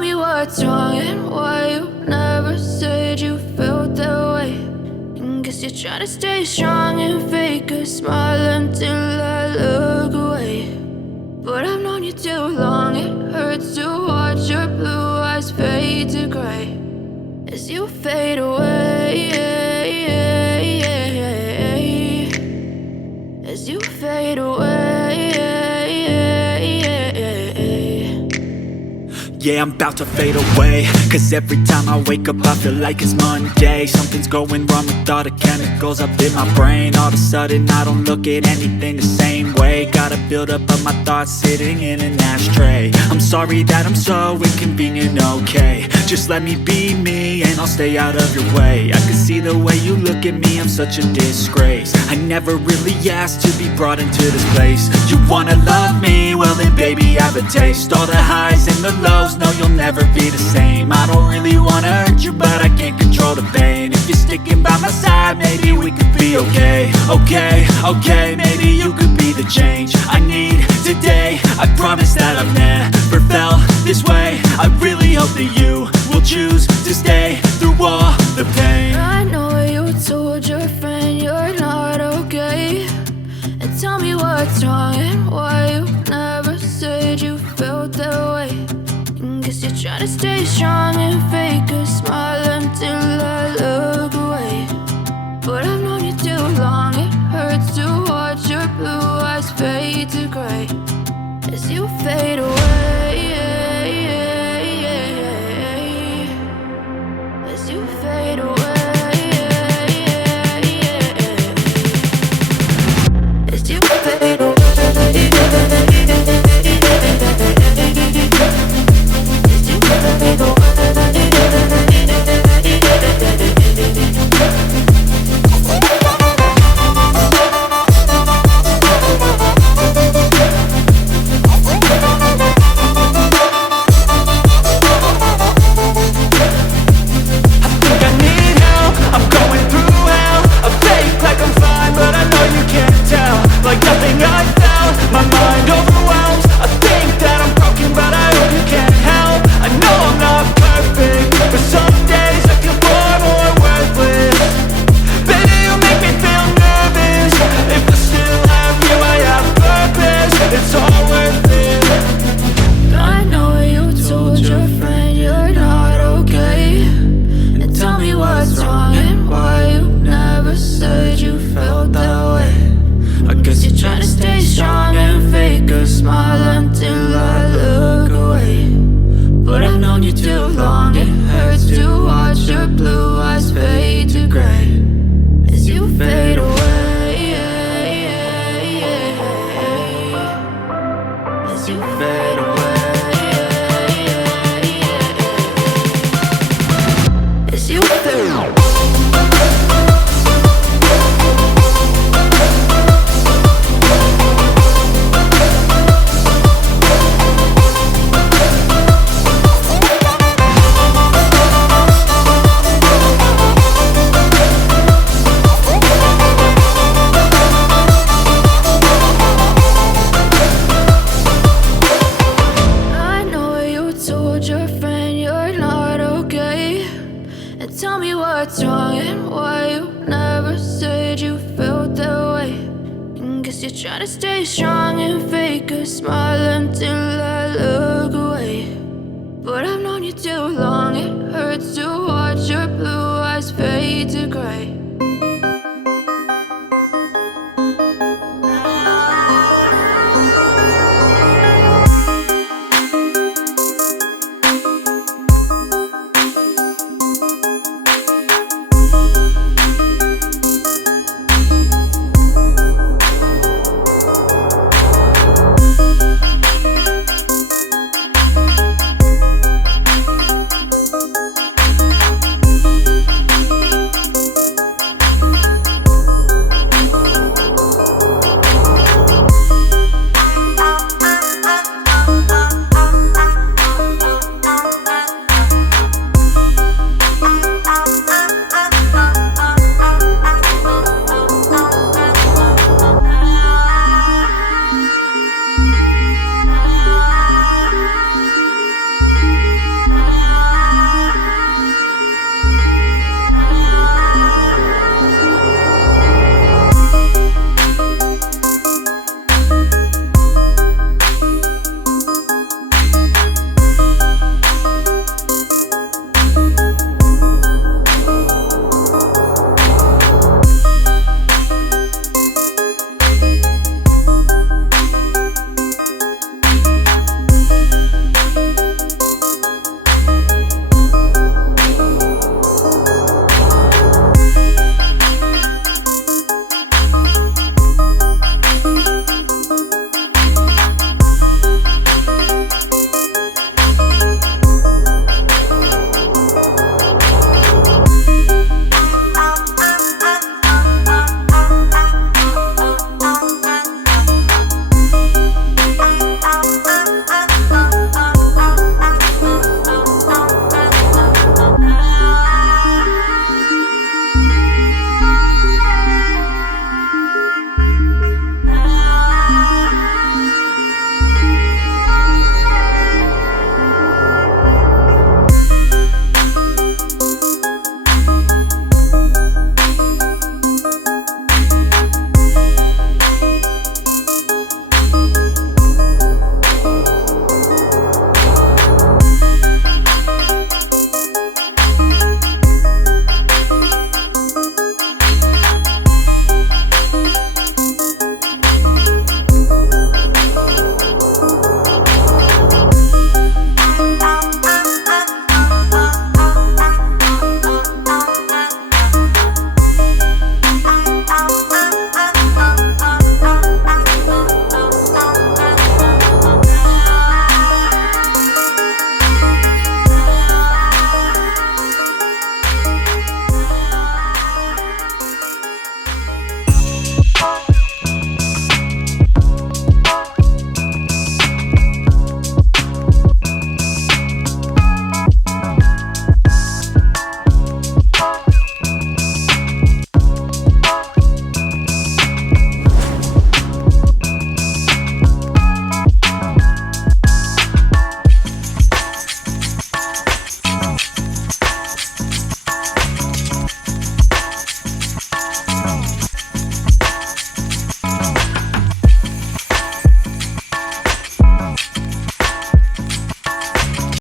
me what's wrong and why you never said you felt that way. And guess you're trying to stay strong and fake a smile until I look away. But I've known you too long, it hurts to watch your blue eyes fade to gray as you fade away, as you fade away. Yeah, I'm about to fade away, cause every time I wake up I feel like it's Monday. Something's going wrong with all the chemicals up in my brain. All of a sudden I don't look at anything the same way. Got a buildup of my thoughts sitting in an ashtray. I'm sorry that I'm so inconvenient, okay. Just let me be me and I'll stay out of your way. I can see the way you look at me, I'm such a disgrace. I never really asked to be brought into this place. You wanna love me? Well then baby I have a taste. All the highs and the lows, no you'll never be the same. I don't really wanna hurt you but I can't control the pain. If you're sticking by my side maybe we could be okay. Okay, maybe you could be the change I need today. I promise that I've never felt this way. I really hope that you will choose to stay through all the pain. I know you told your friend you're not okay, and tell me what's wrong and why you never said you felt that way. And guess you're trying to stay strong and fake a smile until I look away. But I've known you too long, it hurts to watch your blue eyes fade to gray as you fade away, as you fade away, as you fade away. Trying to stay strong and fake a smile until I look away. But I've known you too long, it hurts to watch your blue eyes fade to gray